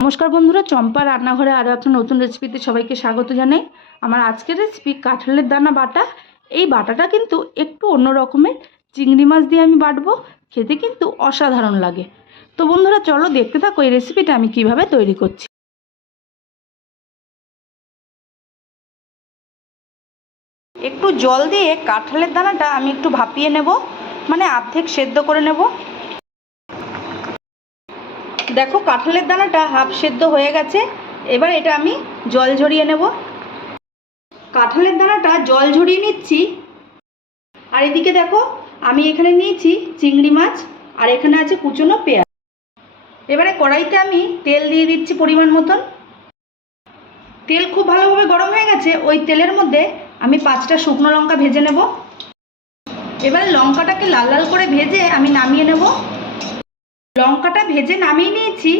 নমস্কার বন্ধুরা, চম্পা রান্নাঘরে আরও একটা নতুন রেসিপিতে সবাইকে স্বাগত জানাই। আমার আজকের রেসিপি কাঁঠালের দানা বাটা। এই বাটাটা কিন্তু একটু অন্য রকমের। চিংড়ি মাছ দিয়ে আমি বাটবো, খেতে কিন্তু অসাধারণ লাগে। তো বন্ধুরা, চলো দেখতে থাকো এই রেসিপিটা আমি কীভাবে তৈরি করছি। একটু জল দিয়ে কাঁঠালের দানাটা আমি একটু ভাপিয়ে নেব মানে অর্ধেক সেদ্ধ করে নেব। দেখো, কাঁঠালের দানাটা হাফ সেদ্ধ হয়ে গেছে। এবার এটা আমি জল ঝরিয়ে নেব। কাঁঠালের দানাটা জল ঝরিয়ে নিচ্ছি। আর এদিকে দেখো, আমি এখানে নিয়েছি চিংড়ি মাছ, আর এখানে আছে কুচনো পেঁয়াজ। এবারে কড়াইতে আমি তেল দিয়ে দিচ্ছি পরিমাণ মতন। তেল খুব ভালোভাবে গরম হয়ে গেছে, ওই তেলের মধ্যে আমি পাঁচটা শুকনো লঙ্কা ভেজে নেব। এবারে লঙ্কাটাকে লাল লাল করে ভেজে আমি নামিয়ে নেব। ভেজে নামিয়ে নিয়েছি।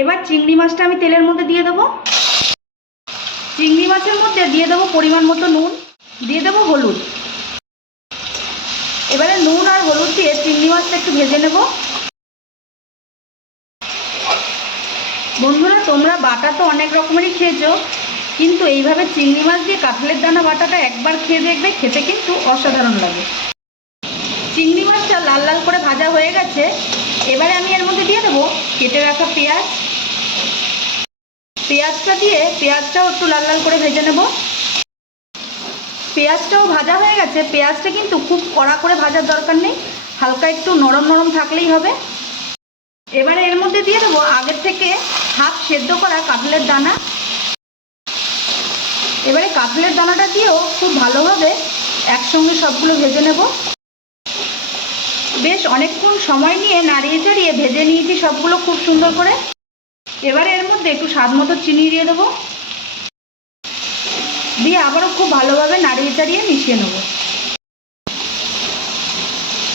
এবার চিংড়ি মাছটা আমি তেলের মধ্যে দিয়ে দেবো। চিংড়ি মাছের মধ্যে দিয়ে দেবো পরিমাণ মতো নুন, দিয়ে দেবো হলুদ। এবারে নুন আর হলুদ দিয়ে চিংড়ি মাছটা একটু ভেজে নেব। বন্ধুরা, তোমরা বাটা তো অনেক রকমেরই খেয়েছো, কিন্তু এইভাবে চিংড়ি মাছ দিয়ে কাঁঠালের দানা বাটাটা একবার খেয়ে দেখবে, খেতে কিন্তু অসাধারণ লাগে। চিংড়ি মাছটা লাল লাল করে ভাজা হয়ে গেছে এবারে আমি এর মধ্যে দিয়ে দেবো, কেটে রাখা পেঁয়াজ। পেঁয়াজটা দিয়ে, পেঁয়াজটাও একটু লাল লাল করে ভেজে নেব। পেঁয়াজটাও ভাজা হয়ে গেছে। পেঁয়াজটা কিন্তু খুব কড়া করে ভাজার দরকার নেই, হালকা একটু নরম নরম থাকলেই হবে। এবারে এর মধ্যে দিয়ে দেবো আগের থেকে হাফ সেদ্ধ করা কাঁঠালের দানা। এবারে কাঁঠালের দানাটা দিয়েও খুব ভালোভাবে একসঙ্গে সবগুলো ভেজে নেব। বেশ অনেকক্ষণ সময় নিয়ে নাড়িয়ে চাড়িয়ে ভেজে নিয়েছি সবগুলো খুব সুন্দর করে। এবারে এর মধ্যে একটু স্বাদ মতো চিনি দিয়ে দেবো। দিয়ে আবারও খুব ভালোভাবে নাড়িয়ে চাড়িয়ে মিশিয়ে নেব।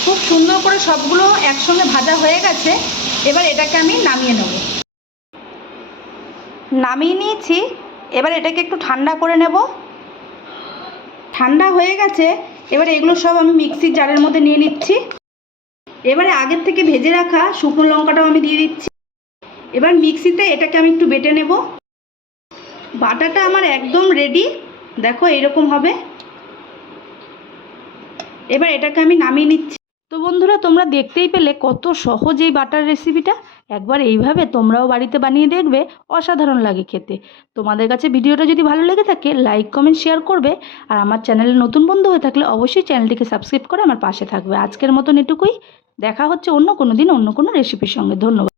খুব সুন্দর করে সবগুলো একসঙ্গে ভাজা হয়ে গেছে। এবার এটাকে আমি নামিয়ে নেব। নামিয়ে নিয়েছি। এবার এটাকে একটু ঠান্ডা করে নেব। ঠান্ডা হয়ে গেছে। এবার এগুলো সব আমি মিক্সির জারের মধ্যে নিয়ে নিচ্ছি। এবারে আগের থেকে ভেজে রাখা শুকনো লঙ্কাটাও আমি দিয়ে দিচ্ছি। এবার মিক্সিতে এটাকে আমি একটু বেটে নেব। বাটাটা আমার একদম রেডি দেখো এরকম হবে। এবার এটাকে আমি নামিয়ে নিচ্ছি। বন্ধুরা, তোমরা দেখতেই পেলে কত সহজ এই বাটার রেসিপিটা। একবার এইভাবে তোমরাও বাড়িতে বানিয়ে দেখবে, অসাধারণ লাগে খেতে। তোমাদের কাছে ভিডিওটা যদি ভালো লেগে থাকে লাইক কমেন্ট শেয়ার করবে। আর আমার চ্যানেলে নতুন বন্ধু হয়ে থাকলে অবশ্যই চ্যানেলটিকে সাবস্ক্রাইব করে আমার পাশে থাকবে। আজকের মতন এটুকুই। দেখা হচ্ছে অন্য কোনো দিন অন্য কোনো রেসিপির সঙ্গে। ধন্যবাদ।